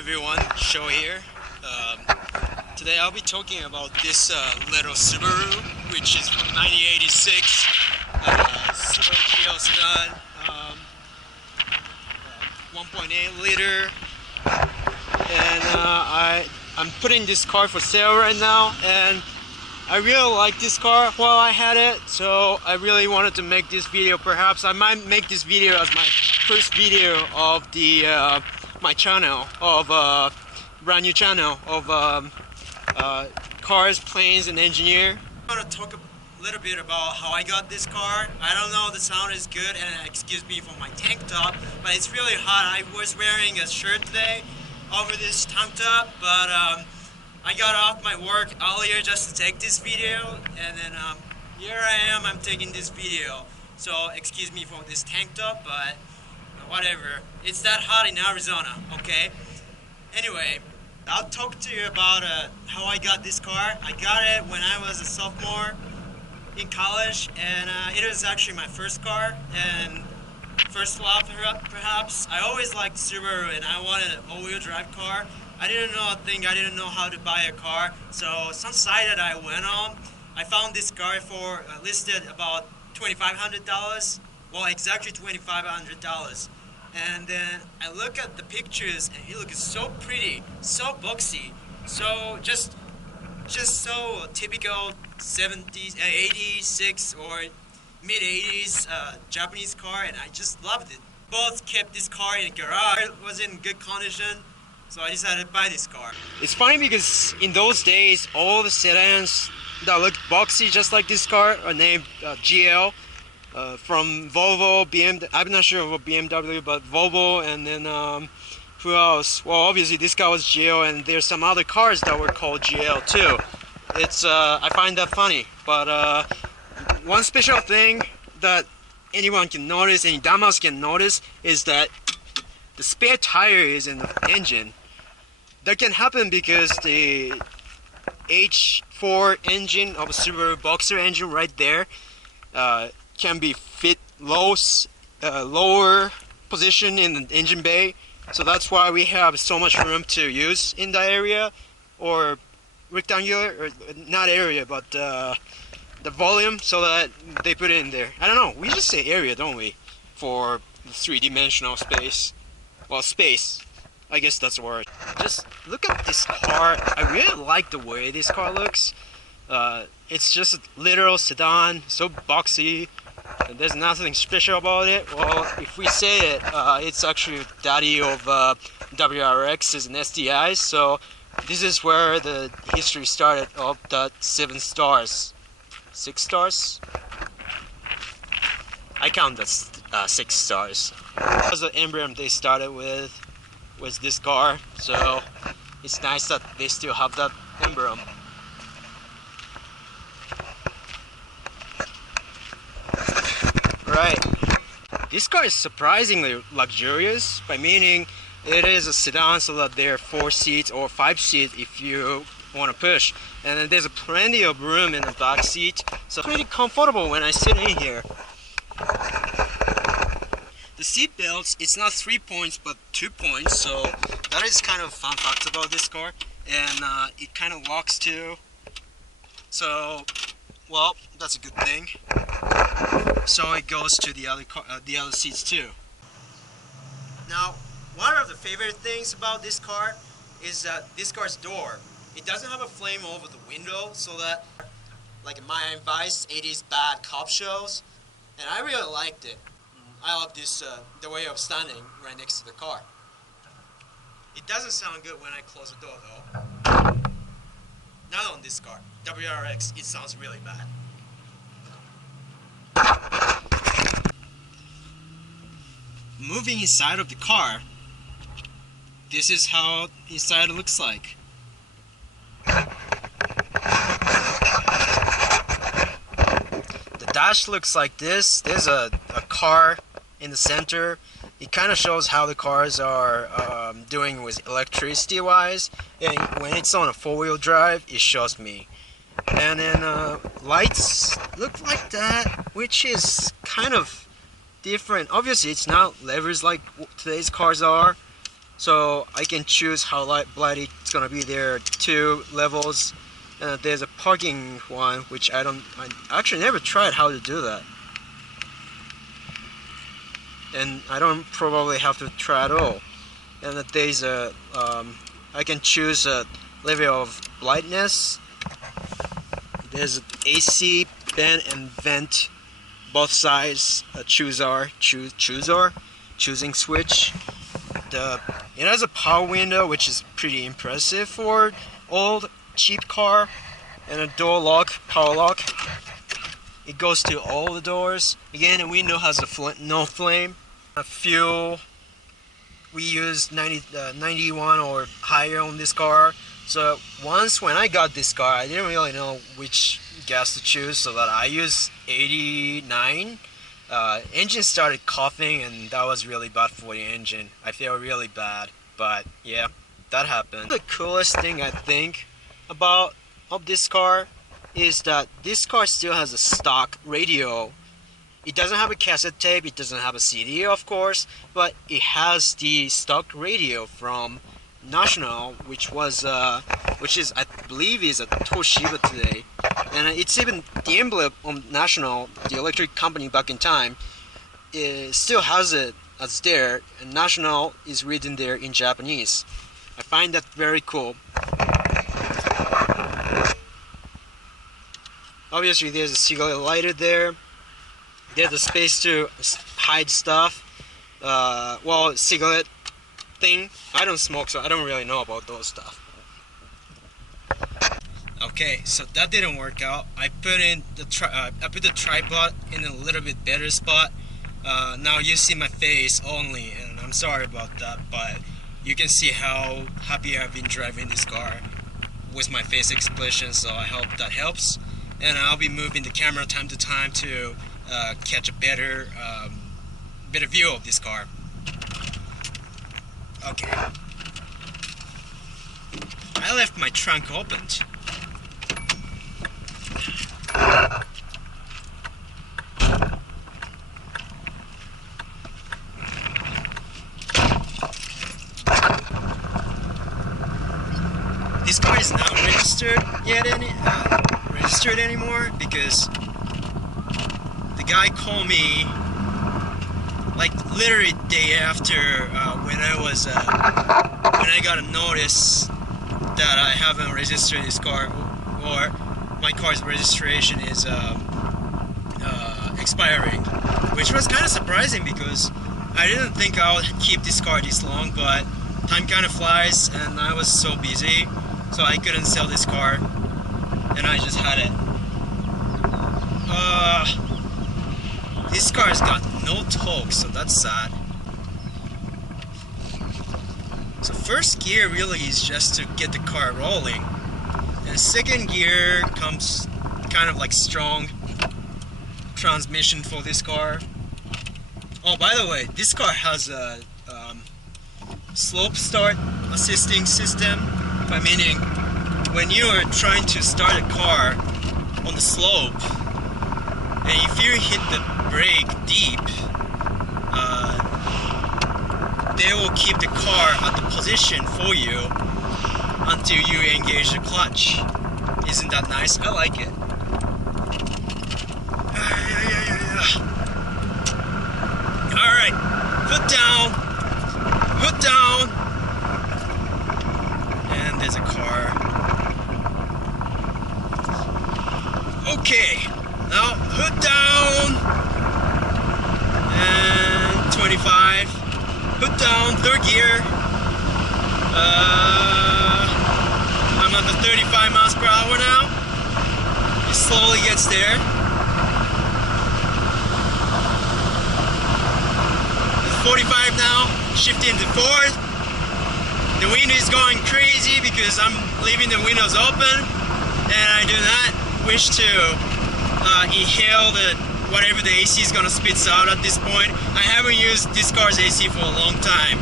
everyone, Show here. Today I'll be talking about this little Subaru, which is from 1986, Subaru GL Sedan, 1.8 liter, and I'm putting this car for sale right now, and I really like this car while I had it, so I really wanted to make this video. Perhaps I might make this video as my first video of the my channel, of brand new channel of cars, planes, and engineer. I want to talk a little bit about how I got this car. I don't know, the sound is good, and excuse me for my tank top, but it's really hot. I was wearing a shirt today over this tank top, but I got off my work earlier just to take this video, and then here I am, I'm taking this video. So excuse me for this tank top, but whatever. It's that hot in Arizona, okay? Anyway, I'll talk to you about how I got this car. I got it when I was a sophomore in college, and it was actually my first car and first love perhaps. I always liked Subaru and I wanted an all-wheel drive car. I didn't know how to buy a car, so some site that I went on, I found this car for listed about $2,500. Well, exactly $2,500. And then I look at the pictures and it looks so pretty, so boxy, so just so typical 70s, 86 or mid 80s Japanese car, and I just loved it. Both kept this car in the garage. It was in good condition, so I decided to buy this car. It's funny because in those days, all the sedans that looked boxy just like this car are named GL. From Volvo, BMW, I'm not sure about BMW, but Volvo, and then who else? Well, obviously this guy was GL, and there's some other cars that were called GL too. It's I find that funny, but one special thing that anyone can notice, any dumbass can notice, is that the spare tire is in the engine. That can happen because the H4 engine of a Subaru Boxer engine right there can be fit lower position in the engine bay, so that's why we have so much room to use in that area, or rectangular, or not area, but the volume, so that they put it in there. I don't know, we just say area, don't we, for the three-dimensional space. Well, space, I guess that's the word. Just look at this car. I really like the way this car looks. It's just a literal sedan, so boxy. There's nothing special about it. Well, if we say it, it's actually daddy of WRXs and STIs, so this is where the history started of that 7 stars. 6 stars? I count that 6 stars. That was the emblem they started with, was this car, so it's nice that they still have that emblem. Right. This car is surprisingly luxurious, by meaning it is a sedan, so that there are 4 seats or 5 seats if you want to push, and then there's plenty of room in the back seat, so pretty comfortable when I sit in here. The seat belts, it's not 3 points but 2 points, so that is kind of a fun fact about this car, and it kind of locks too, so well, that's a good thing. So it goes to the other seats too. Now, one of the favorite things about this car is that this car's door, it doesn't have a flame over the window, so that, like in Miami Vice, 80s bad cop shows, and I really liked it. I love this, the way of standing right next to the car. It doesn't sound good when I close the door though. Not on this car. WRX, it sounds really bad. Moving inside of the car, this is how inside looks like. The dash looks like this. There's a car in the center. It kind of shows how the cars are doing with electricity wise, and when it's on a 4-wheel drive it shows me. And then lights look like that, which is kind of different. Obviously it's not levers like today's cars are, so I can choose how bright it's gonna be. There are 2 levels. There's a parking one, which I actually never tried how to do that, and I don't probably have to try at all. And there's a I can choose a level of brightness. There's an AC, fan, and vent, both sides. Choosing switch. It has a power window, which is pretty impressive for old cheap car, and a door lock, power lock. It goes to all the doors. Again, the window has no flame. Fuel, we use 91 or higher on this car. So once when I got this car, I didn't really know which gas to choose, so that I used 89. Engine started coughing, and that was really bad for the engine. I feel really bad, but yeah, that happened. The coolest thing I think about this car is that this car still has a stock radio. It doesn't have a cassette tape, it doesn't have a CD, of course, but it has the stock radio from National, which is I believe is a Toshiba today, and it's even the emblem of National, the electric company back in time. It still has it as there, and National is written there in Japanese. I find that very cool. Obviously, there's a cigarette lighter there. There's a space to hide stuff. Well, cigarette thing. I don't smoke, so I don't really know about those stuff. Okay, so that didn't work out. I put the tripod in a little bit better spot. Now you see my face only, and I'm sorry about that, but you can see how happy I've been driving this car with my face expression, so I hope that helps. And I'll be moving the camera time to time to catch a better view of this car. Okay. I left my trunk opened. This car is not registered anymore because the guy called me like literally day after when I got a notice that I haven't registered this car, or my car's registration is expiring, which was kind of surprising because I didn't think I would keep this car this long, but time kind of flies and I was so busy, so I couldn't sell this car and I just had it. This car's got no torque, so that's sad. So first gear really is just to get the car rolling, and second gear comes kind of like strong transmission for this car. Oh, by the way, this car has a slope start assisting system, by meaning when you are trying to start a car on the slope, and if you hit the brake deep, they will keep the car at the position for you until you engage the clutch. Isn't that nice? I like it. Alright, foot down, and there's a car. Okay, now hood down, and 25, hood down, third gear. I'm at the 35 miles per hour now. It slowly gets there. 45 now, shifting to fourth. The wind is going crazy because I'm leaving the windows open, and I do not wish to inhale whatever the AC is gonna spit out at this point. I haven't used this car's AC for a long time.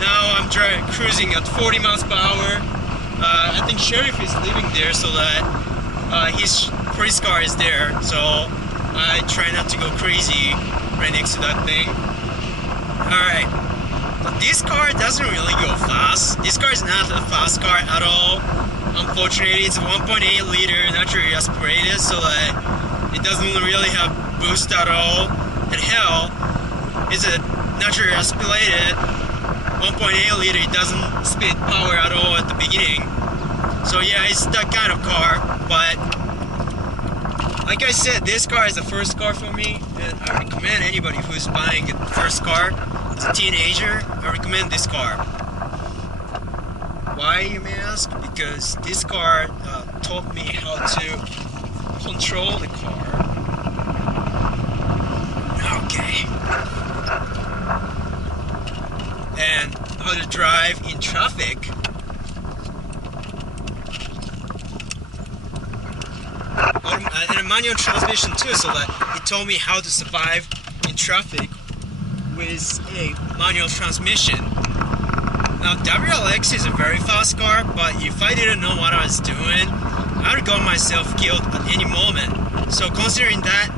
Now I'm cruising at 40 miles per hour. I think Sheriff is living there, so that his police car is there, so I try not to go crazy right next to that thing. Alright, this car doesn't really go fast. This car is not a fast car at all. Unfortunately, it's 1.8 liter naturally aspirated, so that it doesn't really have boost at all. And hell, it's a naturally aspirated 1.8 liter. It doesn't spit power at all at the beginning. So yeah, it's that kind of car. But like I said, this car is the first car for me, and I recommend anybody who's buying a first car as a teenager, I recommend this car. Why, you may ask? Because this car taught me how to control the car. Okay. And how to drive in traffic. And a manual transmission too, so that it told me how to survive in traffic with a manual transmission. Now WLX is a very fast car, but if I didn't know what I was doing, I would got myself killed at any moment. So considering that,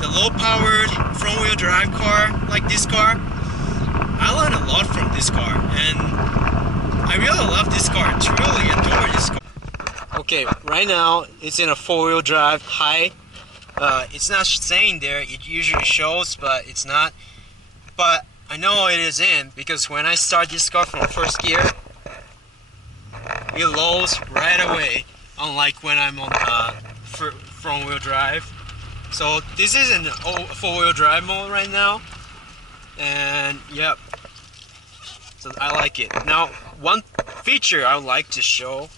the low-powered front-wheel drive car like this car, I learned a lot from this car, and I really love this car, truly adore this car. Okay, right now it's in a four-wheel drive high. It's not saying there, it usually shows, but it's not. But I know it is in because when I start this car from first gear, it lowers right away, unlike when I'm on front-wheel drive. So this is in four-wheel drive mode right now, and yep, so I like it. Now, one feature I would like to show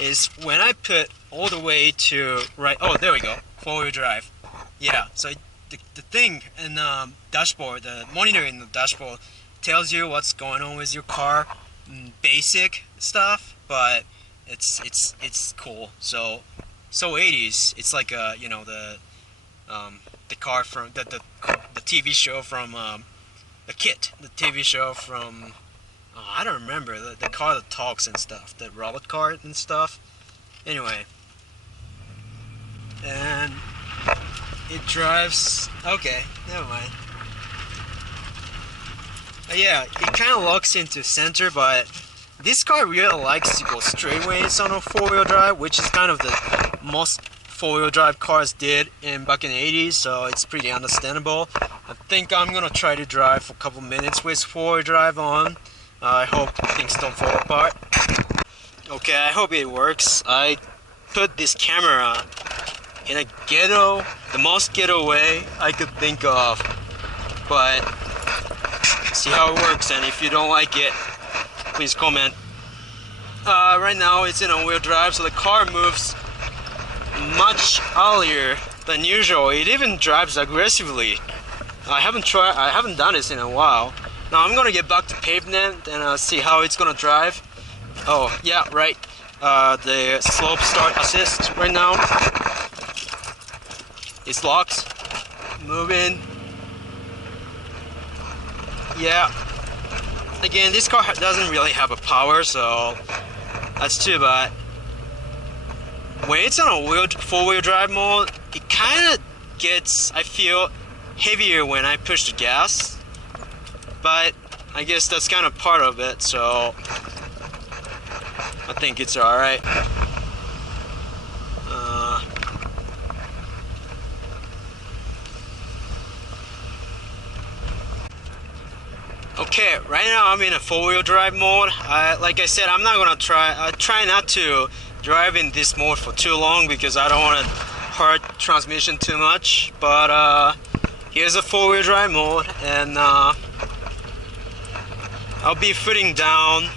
is when I put all the way to right, oh there we go, four-wheel drive. Yeah, so the thing in the dashboard, the monitor in the dashboard tells you what's going on with your car, basic stuff, but it's cool. So 80s, it's like you know, the car from the TV show from the TV show from I don't remember, the car that talks and stuff, the robot car and stuff. Anyway, and it drives, okay, never mind. Yeah, it kind of locks into center, but this car really likes to go straightaways on a four-wheel drive, which is kind of the most four-wheel drive cars did back in the 80s, so it's pretty understandable. I think I'm gonna try to drive for a couple minutes with four-wheel drive on. I hope things don't fall apart. Okay, I hope it works. I put this camera in a ghetto, the most ghetto way I could think of, but see how it works, and if you don't like it, please comment. Right now it's in a wheel drive, so the car moves much earlier than usual. It even drives aggressively. I haven't done this in a while. Now I'm gonna get back to pavement and see how it's gonna drive. Oh yeah, right. The slope start assist right now. It's locked. Moving. Yeah. Again, this car doesn't really have a power, so that's too bad. When it's on a four-wheel drive mode, it kind of gets, I feel, heavier when I push the gas. But I guess that's kind of part of it, so I think it's alright. Okay, right now I'm in a four-wheel drive mode. Like I said, I'm not gonna I try not to drive in this mode for too long because I don't want to hurt transmission too much. But here's a four-wheel drive mode, and I'll be footing down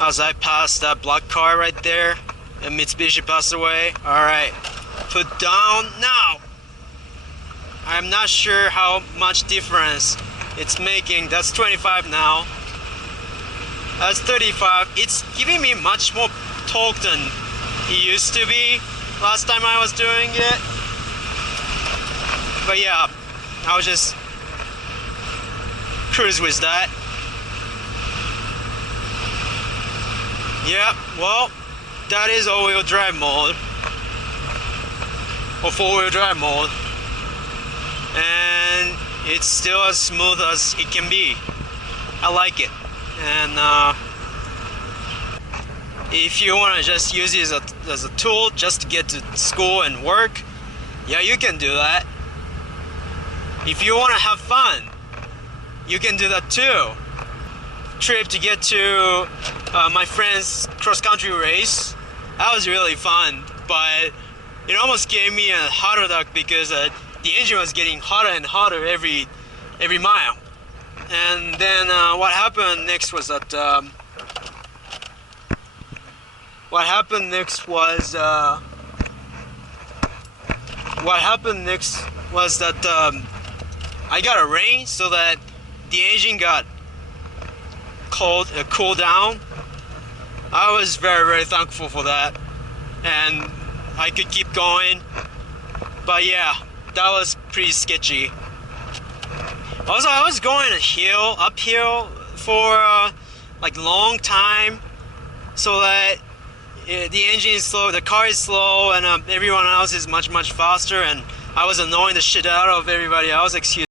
as I pass that black car right there, and Mitsubishi passed away. Alright, foot down now. I'm not sure how much difference it's making. That's 25 now. That's 35. It's giving me much more torque than it used to be last time I was doing it. But yeah, I'll just cruise with that. Yeah, well, that is all-wheel drive mode, or four-wheel drive mode, and it's still as smooth as it can be. I like it. And if you want to just use it as a tool just to get to school and work, yeah, you can do that. If you want to have fun, you can do that too. Trip to get to my friend's cross-country race, that was really fun, but it almost gave me a heart attack because the engine was getting hotter and hotter every mile. And then what happened next was that I got a rain so that the engine got cooled down. I was very, very thankful for that, and I could keep going. But yeah, that was pretty sketchy. Also, I was going uphill for like long time, so that the engine is slow, the car is slow, and everyone else is much, much faster, and I was annoying the shit out of everybody else. Excuse